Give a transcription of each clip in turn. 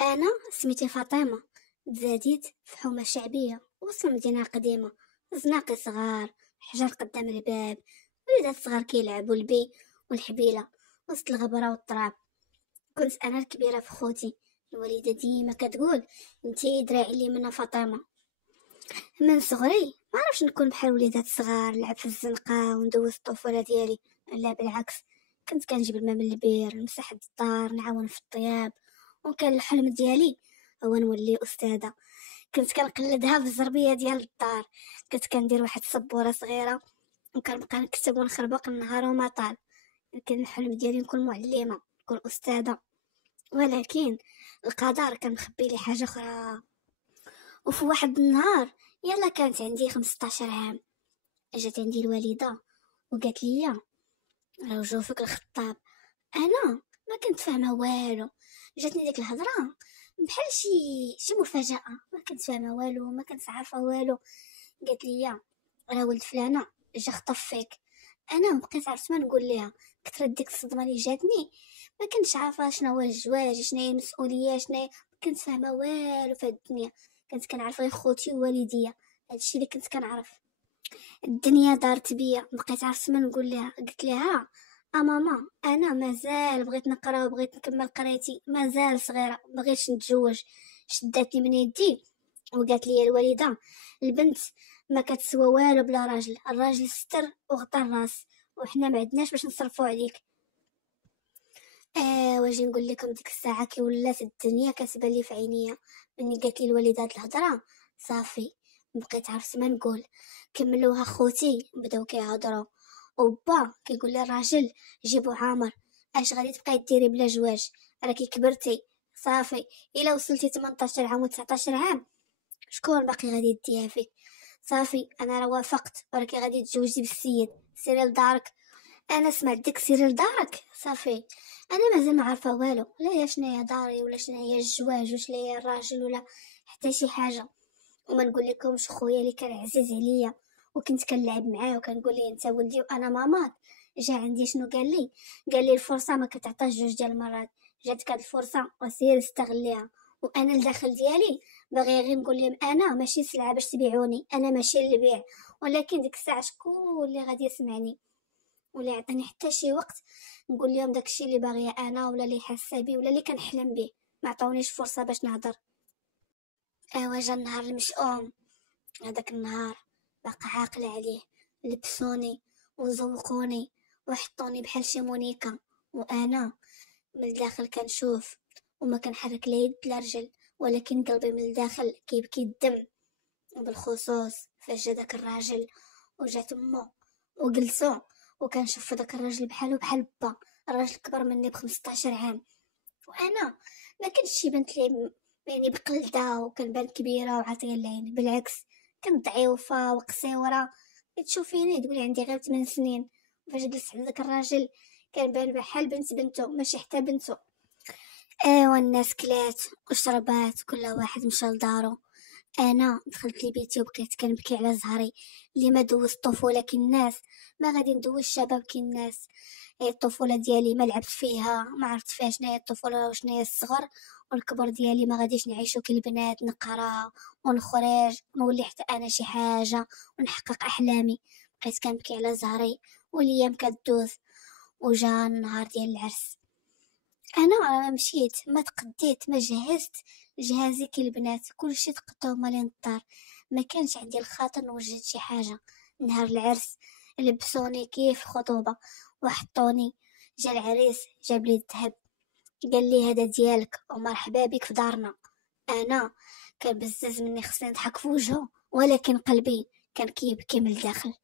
أنا سميتي فاطمة، تزاديت في حومة شعبية وسط مدينة قديمة. زناقي صغار، حجر قدام الباب، وليدات صغار كيلعبوا البي والحبيلة وسط الغبرة والتراب. كنت أنا الكبيرة في خوتي، الوالدة ديما كتقول انتي دراعي اللي منا فاطمة. من صغري ما عرفش نكون بحال وليدات صغار، نلعب في الزنقة وندوز الطفولة ديالي. لا بالعكس، كنت كنجيب الماء من البير، نمسح الدار، نعاون في الطياب. وكان الحلم ديالي هو نولي أستاذة. كنت كنقلدها في الزربية ديال الدار، كنت كندير واحد السبورة صغيرة وكنبقى نكتب ونخربق النهار وما طال. كان الحلم ديالي نكون معلمة، نكون أستاذة. ولكن القدر كان مخبي لي حاجة أخرى. وفي واحد النهار، يلا كانت عندي 15 عام، جات عندي الوالدة وقالت لي راه وجوفك الخطاب. انا ما كنت فاهمه والو، جاتني ديك الهضره بحال شي مفاجاه. ما كنت فاهمه والو، ما كنت عارفه والو. قالت لي راه ولد فلانه جا خطف فيك. انا بقيت عرفت ما نقول ليها. كثرت ديك الصدمه اللي جاتني، ما كنتش عارفه شنو هو الزواج، شنو هي المسؤوليه، شنو هي. ما كنت فاهمه والو في هاد الدنيا. كنت كنعرف غير خوتي ووالديا، هادشي اللي كنت كنعرف. الدنيا دارت بيا، بقيت عرفت ما نقول لها. قلت لها ماما انا مازال بغيت نقرا وبغيت نكمل قرايتي، مازال صغيره بغيتش نتزوج. شداتني من يدي وقالت لي الوالده البنت ما كتسوى والو بلا راجل، الراجل ستر وغطى الراس، وحنا ما عندناش باش نصرفوا عليك. واجي نقول لكم ديك الساعه كي ولات الدنيا كتبان لي في عينيا. ملي قالت لي الوالده هاد الهضره صافي بقيت عرفت ما نقول. كملوها خوتي بداو كيهضروا، وبا كيقول لي الراجل جيبو عامر، اش غادي تبقاي ديري بلا جواج؟ راكي كبرتي صافي، الا وصلتي 18 عام و 19 عام شكون باقي غادي يديها فيك؟ صافي انا راه وافقت، وراكي غادي تزوجي بالسيد، سيري لدارك. انا سمعت ديك سيري لدارك صافي، انا مازال ما عارفه والو، لا هي شنو هي داري ولا شنو هي الزواج وشنو هي الراجل ولا حتى شي حاجه. وما نقول لكمش خويا اللي كان عزيز عليا وكنت كنلعب معاه وكنقول ليه انت ولدي وانا ماماك، جا عندي شنو قال لي؟ قال لي الفرصه ما كتعطاش جوج ديال المرات، جاتك هاد الفرصه وسير استغليها. وانا الداخل ديالي باغي غير نقول لهم انا ماشي سلعه باش تبيعوني، انا ماشي للبيع. ولكن ديك الساعه شكون اللي غادي يسمعني ولا يعطيني حتى شي وقت نقول لهم داكشي اللي باغيه انا ولا اللي حاسه بيه ولا اللي كنحلم به؟ ما عطاونيش فرصه باش نهضر. ايوا جا النهار المشؤوم. هذاك النهار باقا عاقله عليه. لبسوني وزوقوني وحطوني بحال شي مونيكا، وانا من الداخل كنشوف وما كنحرك لا يد لا رجل، ولكن قلبي من الداخل كيبكي الدم. وبالخصوص فاش جا داك الراجل وجات امه وجلسوا، وكنشوف داك الراجل بحالو بحال با، الراجل كبر مني ب15 عام. وانا ما كنتش شي بنت لي يعني بقلده وكنبان كبيره وعاطيه العين، بالعكس كنت ضعيفه وقصيره. تشوفيني تقولي عندي غير 8 سنين. فاش جلست عند داك الراجل كنبان بحال بنت بنتو ماشي حتى بنتو. ايوا الناس كلات وشربات، كل واحد مشى لدارو. انا دخلت لبيتي وبقيت كنبكي على زهري اللي ما دوز الطفوله كي الناس، ما غادي ندوز الشباب كي الناس. هي الطفوله ديالي ما لعبت فيها، ما عرفت فيها شنو هي الطفوله وشنو هي الصغر. والكبر ديالي ما غاديش نعيشو كي البنات، نقرا ونخرج ونولي حتى انا شي حاجه ونحقق احلامي. بقيت كنبكي على زهري والايام كدوز. وجا النهار ديال العرس، انا ما مشيت ما تقديت ما جهزت جهازي كي البنات، كلشي تقداو مالين الدار. ما كانش عندي الخاطر نوجد شي حاجه. نهار العرس لبسوني كيف خطوبه وحطوني. جا العريس جاب لي الذهب، قال لي هذا ديالك ومرحبا بك في دارنا. انا كان بزز مني خصني نضحك في وجهه، ولكن قلبي كان كيبكي من الداخل.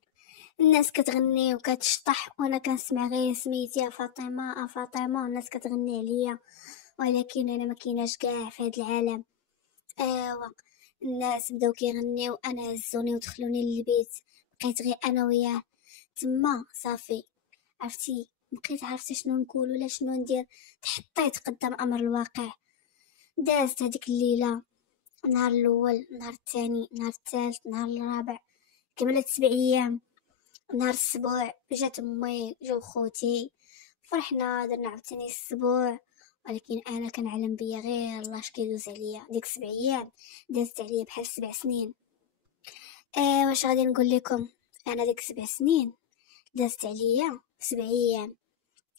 الناس كتغني وكتشطح وانا كنسمع غير سميتي يا فاطمه فاطمه، والناس كتغني عليا ولكن انا ما كايناش كاع في هذا العالم. ايوا الناس بداو كيغنيو، انا هزوني ودخلوني للبيت. بقيت غير انا وياه تما صافي. عرفتي بقيت عرفتي شنو نقول ولا شنو ندير. تحطيت قدام امر الواقع. دازت هذيك الليله، النهار الاول، النهار الثاني، النهار الثالث، النهار الرابع، كملت 7 ايام. نهار السبوع جات امي، جاو خوتي، فرحنا درنا عاوتاني السبوع. ولكن انا كنعلم بيا غير الله اش كيدوز عليا. ديك 7 ايام دازت عليا بحال 7 سنين. واش غادي نقول لكم، انا ديك 7 سنين دازت عليا في 7 ايام.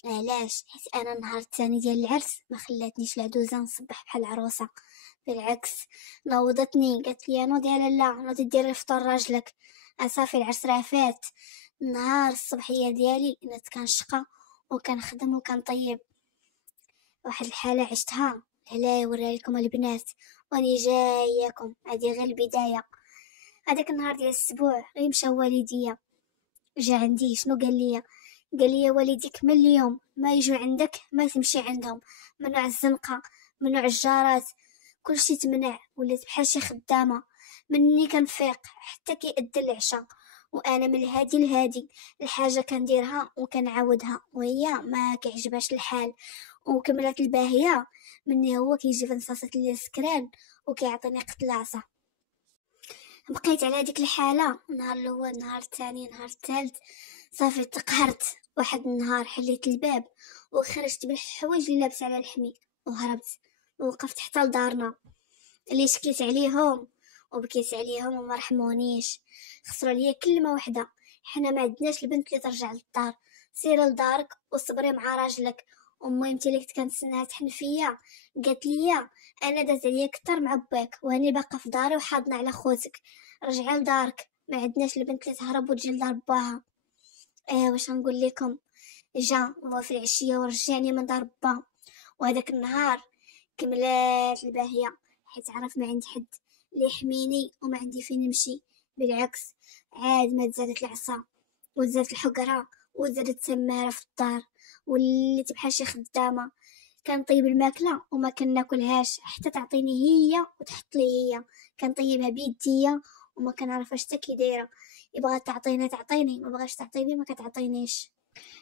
علاش؟ حيت انا النهار الثاني ديال العرس ما خلاتنيش العدوزه نصبح بحال العروسه، بالعكس نوضتني قالت لي نوضي على لا نوضي ديري الفطور راجلك. صافي العرس راه فات. نهار الصبحيه ديالي نت كنشقى وكنخدم وكنطيب. واحد الحاله عشتها لا يوريها لكم البنات، واني جاياكم هذه غير البدايه. هذاك النهار ديال الاسبوع غير مشى والديا، جا عندي شنو قال لي والديك من اليوم ما يجوا عندك ما تمشي عندهم. ممنوع الزنقه، ممنوع الجارات، كلشي تمنع. ولات بحال شي خدامه مني كنفيق حتى كيأذن العشاء، وانا من الهادي لهادي الحاجه كنديرها وكنعاودها وهي ما كيعجبهاش الحال. وكملت الباهيه مني هو كيجي في نصاصه لي السكران وكيعطيني قتل عصا. بقيت على ديك الحاله النهار الاول، النهار الثاني، النهار الثالث. صافي تقهرت. واحد النهار حليت الباب وخرجت بالحوايج اللي لابسه على الحمي وهربت، ووقفت حتى لدارنا اللي شكيت عليهم وبكيت عليهم وما رحمونيش. خسروا ليا كلمه واحده: حنا ما عندناش البنت اللي ترجع للدار، سيري لدارك وصبري مع راجلك. امي متى اللي كنت كنتسناها تحن فيا قالت لي انا داز عليا كتر مع باك وهاني باقا في داري وحاضنه على خوتك، رجعي لدارك، ما عندناش البنت اللي تهرب وتجي لدار باها. واش نقول لكم، جا هو في العشيه ورجعني من دار با. وهذاك النهار كملات الباهيه، حيت عرف ما عندي حد اللي يحميني وما عندي فين نمشي. بالعكس عاد ما تزادت العصا وتزادت الحقره وتزادت التماره في الدار، وليت بحال شي خدامه. كنطيب الماكله وما كناكلهاش حتى تعطيني هي وتحط لي هي. كنطيبها بيديا وما كنعرف اش كي دايره، يبغى تعطيني، ما بغاش تعطيني ما كتعطينيش.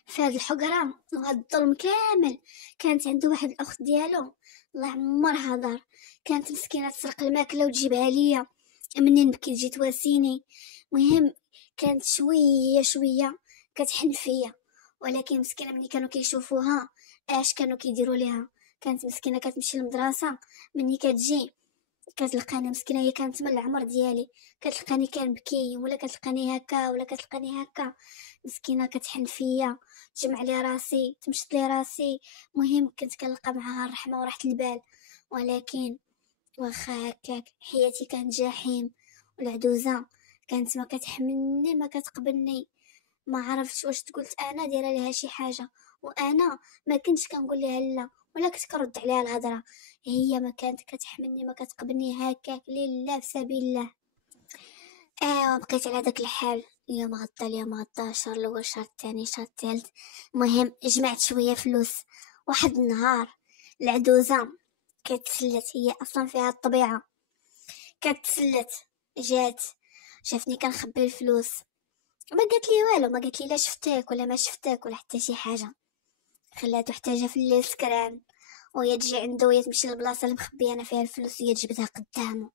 في هاد الحقره وهاد الظلم كامل كانت عنده واحد الاخت ديالو الله عمرها دار. كانت مسكينه تسرق الماكله وتجيبها ليا منين بكيت تجي تواسيني. مهم كانت شويه شويه كتحن فيا، ولكن مسكينه ملي كانوا كيشوفوها اش كانوا كيديروا ليها. كانت مسكينه كتمشي للمدرسه، مني كتجي كتلقاني مسكينه هي كانت من العمر ديالي، كتلقاني كنبكي ولا كتلقاني هكا ولا كتلقاني هكا. مسكينه كتحن فيا، تجمع لي راسي، تمشط لي راسي. مهم كنت كنلقى معها الرحمه وراحه البال. ولكن واخا هكاك حياتي كانت جحيم، والعدوزه كانت ما كتحملني ما كتقبلني. ما عرفتش واش تقولت انا دايره ليها شي حاجه، وانا ما كنتش كنقول لها لا ولا كنت كنرد عليها الهضره. هي ما كانت كتحملني ما كتقبلني هكاك لله في سبيل الله. بقيت على داك الحال. اليوم غدا الشهر الاول، الشهر الثاني، الشهر الثالث. المهم جمعت شويه فلوس. واحد النهار العدوزه كتسلت، هي اصلا فيها الطبيعه كتسلت، جات شافني كنخبي الفلوس. ما قالت لي والو، ما قالت لي لا شفتك ولا ما شفتك ولا حتى شي حاجه. خلاتو حتى جا في الليل سكران، وهي تجي عنده وهي تمشي للبلاصه اللي مخبيه انا فيها الفلوس هي تجبدها قدامه.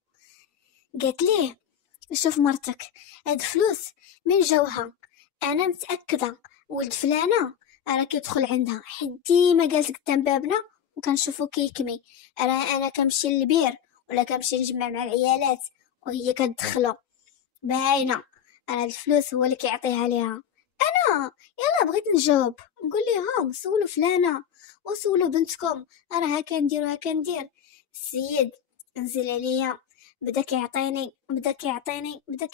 قالت ليه شوف مرتك هاد فلوس من جوها، انا متاكده ولد فلانه راه كيدخل عندها، حيت ديما جالس قدام بابنا وكنشوفو كيكمي. راه انا كنمشي للبير ولا كنمشي نجمع مع العيالات وهي كتدخلو باينه. انا الفلوس هو اللي كيعطيها ليها. يلا بغيت نجاوب نقول لهم سولوا فلانه وسولوا بنتكم، راه هكا ندير هكا ندير. السيد نزل عليا بدا كيعطيني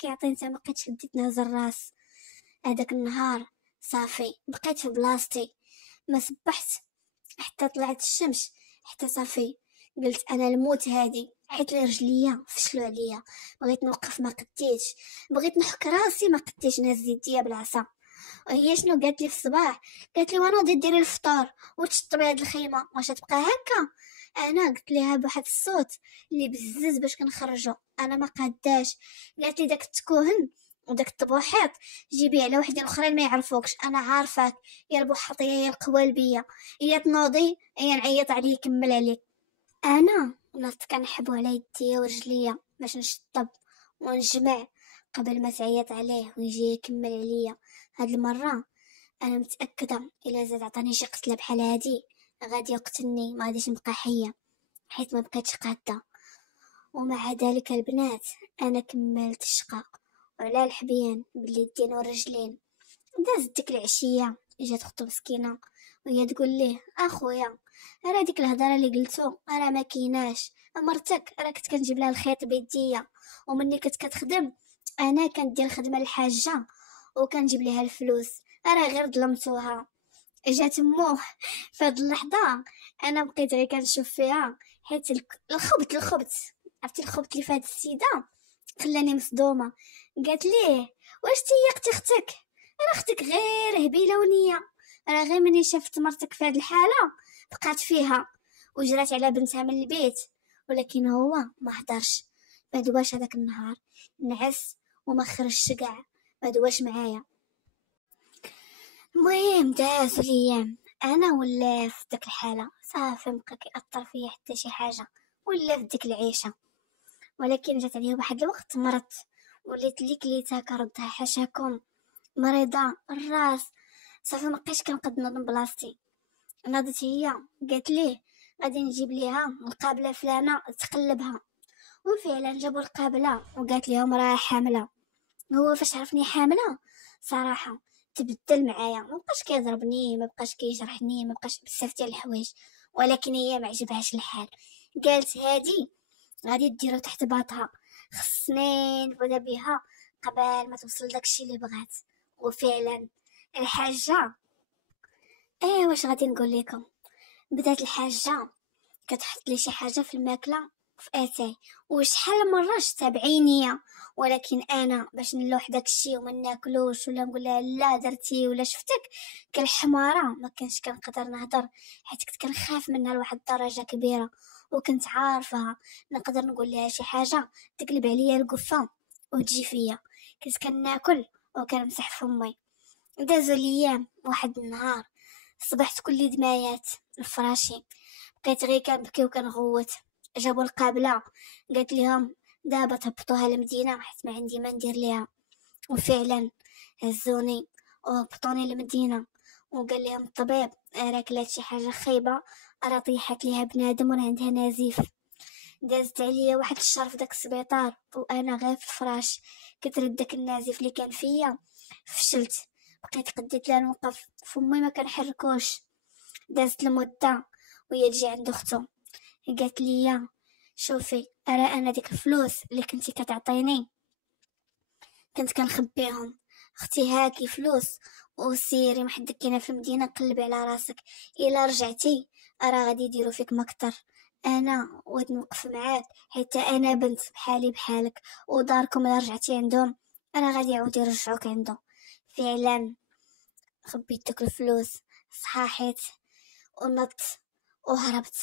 حتى ما بقيتش بديت نهز الراس. هذاك النهار صافي بقيت في بلاصتي، ما سبحت حتى طلعت الشمس. حتى صافي قلت انا الموت هادي، حيت لي رجليا فشلوا عليا. بغيت نوقف ما قديتش، بغيت نحك راسي ما قديتش، نهز يديا بالعصا. وهي شنو قالت لي في الصباح؟ قالت لي وانا ديري الفطور وتشطبي هاد الخيمه واش تبقى هكا. انا قلت لها بواحد الصوت اللي بزز باش كنخرجو انا ما قاداش. قالت لي داك التكوهن وداك الطبوحيط جيبيه على وحدين اخرين ما يعرفوكش، انا عارفاك يا البوحطيه يا القوالبيه، يا تنوضي يا نعيط عليه يكمل عليك. انا نضت كنحبو على يديا ورجليا باش نشطب ونجمع قبل ما تعيط عليه ويجي يكمل عليا. هاد المره انا متاكده الا زاد عطاني شي قتله بحال هادي غادي يقتلني، ما غاديش نبقى حيه حيت ما بقيتش قاده. ومع ذلك البنات انا كملت الشقا وعلى الحبيان باليدين والرجلين. دازت ديك العشيه جات اختو مسكينه وهي تقول ليه اخويا راه ديك الهضره اللي قلتو راه ما كيناش، مرتك راه كنت كنجيب لها الخيط بيديا، ومني كنت كتخدم انا كندير الخدمه للحاجه وكنجيب ليها الفلوس، راه غير ظلمتوها. جات مو في هاد اللحظه انا بقيت غير كنشوف فيها حيت الخبط عرفتي الخبط اللي في هاد السيده خلاني مصدومه. قالت ليه واش تيقتي اختك؟ راه اختك غير هبيله ونيه، راه غير مني شافت مرتك في هاد الحاله بقات فيها وجرات على بنتها من البيت. ولكن هو ما حضرش، ما دواش هذاك النهار، نعس وما خرجش كاع، ما دواش معايا. المهم دازو الايام انا ولا في ديك الحاله صافي مبقى كيأثر فيا حتى شي حاجه ولا في ديك العيشه. ولكن جات عليا واحد الوقت مرضت، وليت اللي كليتها كردها حاشاكم مريضه الراس، صافي مبقيتش كنقد نوض من بلاصتي. ناضت هي قالت ليه غادي نجيب ليها القابله فلانه تقلبها، وفعلا جابوا القابله وقالت لهم راه حامله. هو فاش عرفني حامله صراحه تبدل معايا، ما بقاش كيضربني، ما بقاش كيجرحني، ما بقاش بزاف ديال الحوايج. ولكن هي ما عجبهاش الحال، قالت هادي غادي ديرو تحت باطها، خصني نبدا بها قبل ما توصل داكشي اللي بغات. وفعلا الحاجه واش غادي نقول لكم، بدات الحاجه كتحط لي شي حاجه في الماكله في اتاي وشحال مره شتا بعينيا، ولكن انا باش نلوح داكشي وما ناكلوش ولا نقول لها لا درتي ولا شفتك كالحماره ما كانش كنقدر نهضر، حيت كنت كنخاف منها لواحد الدرجه كبيره، وكنت عارفها نقدر نقول لها شي حاجه تقلب عليا القفه وتجي فيا. كنت كناكل وكنمسح فمي. دازو الايام واحد النهار صبحت كل دمايات الفراشي، بقيت غير كنبكي وكنغوت. جابوا القابله قالت لهم دابا تهبطوها للمدينه حيت ما عندي ما ندير ليها. وفعلا هزوني وهبطوني للمدينه، وقال لهم الطبيب راه كلات شي حاجه خايبه، راه طيحت ليها بنادم وراه عندها نزيف. دازت عليا واحد الشهر في داك السبيطار وانا غير في الفراش كترد داك النزيف اللي كان فيا. فشلت، بقيت قديت لا نوقف، فمي ما كنحركوش. دازت المده وهي تجي عند اختو قالت لي شوفي ارى انا ديك الفلوس اللي كنتي كتعطيني كنت كنخبيهم، اختي هاكي فلوس وسيري محدك كاينه في المدينه قلبي على راسك، الا رجعتي راه غادي يديروا فيك مكتر. انا بغيت نوقف معاك حيت انا بنت بحالي بحالك، وداركم الا رجعتي عندهم راه غادي يعاودوا يرجعوك عندهم. فعلا خبيت دوك الفلوس، صحاحيت ونضت وهربت.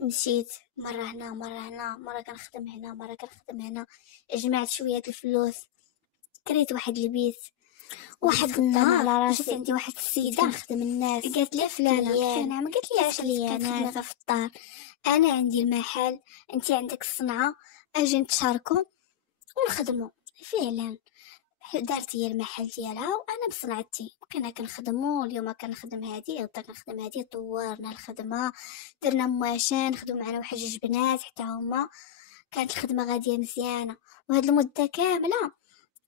مشيت مرة هنا مرة هنا، مرة كنخدم هنا مرة كنخدم هنا، جمعت شوية الفلوس، كريت واحد البيت. واحد النهار على راسي جات عندي واحد السيدة كنخدم الناس قالت لي فلانة كيف نعم، قالت لي علاش كتخدمي غير في الدار، انا عندي المحل انت عندك الصنعة، اجي نتشاركو ونخدمو. فعلا دارت هي المحل ديالها وانا بصنعتي بقينا كنخدمو، اليوم كنخدم هادي غدا كنخدم هادي، طورنا الخدمه درنا مواشين نخدمو معنا واحد جوج بنات حتى هما، كانت الخدمه غاديه مزيانه. وهاد المده كامله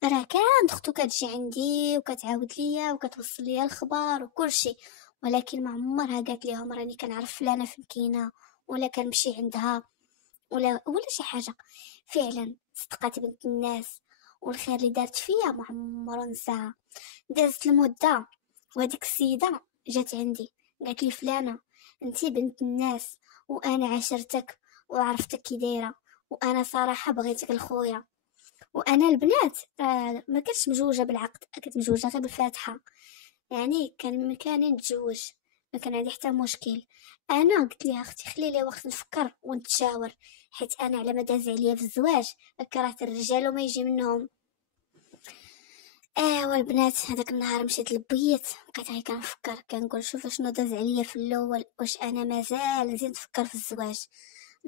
راه كانت اختو كتجي عندي وكتعاود ليا وكتوصل ليا الخبر وكلشي، ولكن ما عمرها قالت ليهم راني كنعرف فلانه فين كاينه ولا كنمشي عندها ولا شي حاجه. فعلا صدقات بنت الناس، والخير اللي دارت فيا ما عمرو نساها. دازت المده وهذيك السيده جات عندي قالت لي فلانه انتي بنت الناس وانا عاشرتك وعرفتك كي دايره، وانا صراحه بغيتك لخويا. وانا البنات ما كنتش مجوجه بالعقد، كنت مجوجه غير بالفاتحه، يعني كان مكاني نتزوج، ما كان عندي حتى مشكل. انا قلت لها اختي خلي لي وقت نفكر ونتشاور، حيت انا على ما داز عليا في الزواج كرهت الرجال وما يجي منهم. والبنات هذاك النهار مشيت للبيت بقيت غير كنفكر كنقول شوف شنو داز عليا في الاول، واش انا مازال نزيد نفكر في الزواج.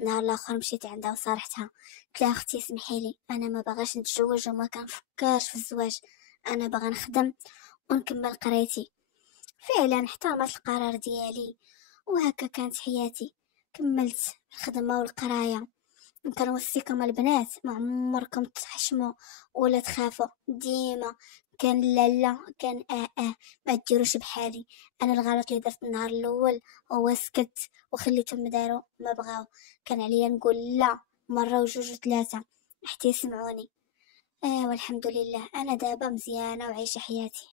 نهار الاخر مشيت عندها وصارحتها، قلت لها اختي اسمحي لي انا ما باغاش نتزوج وما كنفكرش في الزواج، انا باغا نخدم ونكمل قرايتي. فعلا احترمت القرار ديالي وهكا كانت حياتي. كملت الخدمة والقراية. كنوصيكم البنات ما عمركم تحشموا ولا تخافوا ديما. كان لا لا، كان ما تديروش بحالي. انا الغلط اللي درت النهار الاول هو سكت وخليتهم داروا ما بغاو. كان عليا نقول لا مرة وجوج وثلاثة حتى يسمعوني. والحمد لله انا دابا مزيانة وعايشة حياتي.